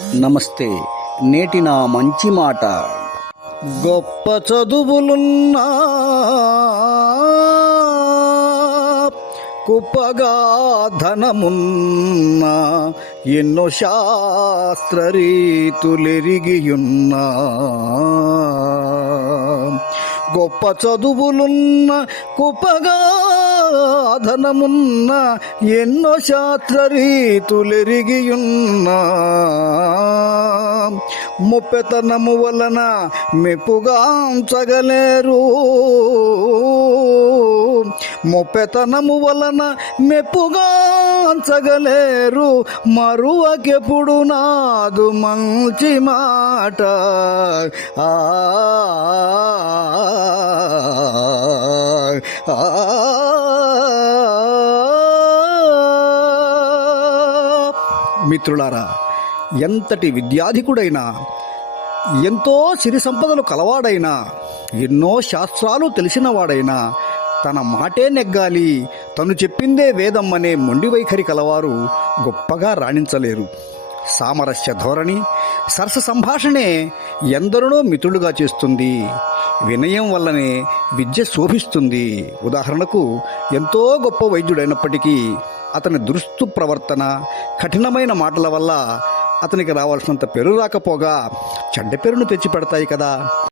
నమస్తే. నేటి నా మంచి మాట. గొప్ప చదువులున్నా కుప్పగా ధనమున్నా ఎన్నో శాస్త్రరీతులెరిగియున్నా. గొప్ప చదువులున్న కుప్పగా ధనమున్న ఎన్నో శాస్త్రరీతులెరిగియున్నా. ముప్పెతనము వలన మెప్పుగాంచగలేరు. ముప్పెతనము వలన మెప్పుగాంచగలేరు. మరువకెప్పుడు నాదు మంచి మాట. మిత్రులారా, ఎంతటి విద్యాధికుడైనా, ఎంతో సిరి సంపదలు కలవాడైనా, ఎన్నో శాస్త్రాలు తెలిసినవాడైనా తన మాటే నెగ్గాలి, తను చెప్పిందే వేదం అనే మొండి వైఖరి కలవారు గొప్పగా రాణించలేరు. సామరస్య ధోరణి, సరస సంభాషణే ఎందరినో మిత్రులుగా చేస్తుంది. వినయం వల్లనే విద్య శోభిస్తుంది. ఉదాహరణకు, ఎంతో గొప్ప వైద్యుడైనప్పటికీ అతని దురుస్తు ప్రవర్తన, కఠినమైన మాటల వల్ల అతనికి రావాల్సినంత పేరు రాకపోగా చెడ్డ పేరును తెచ్చిపెడతాయి కదా.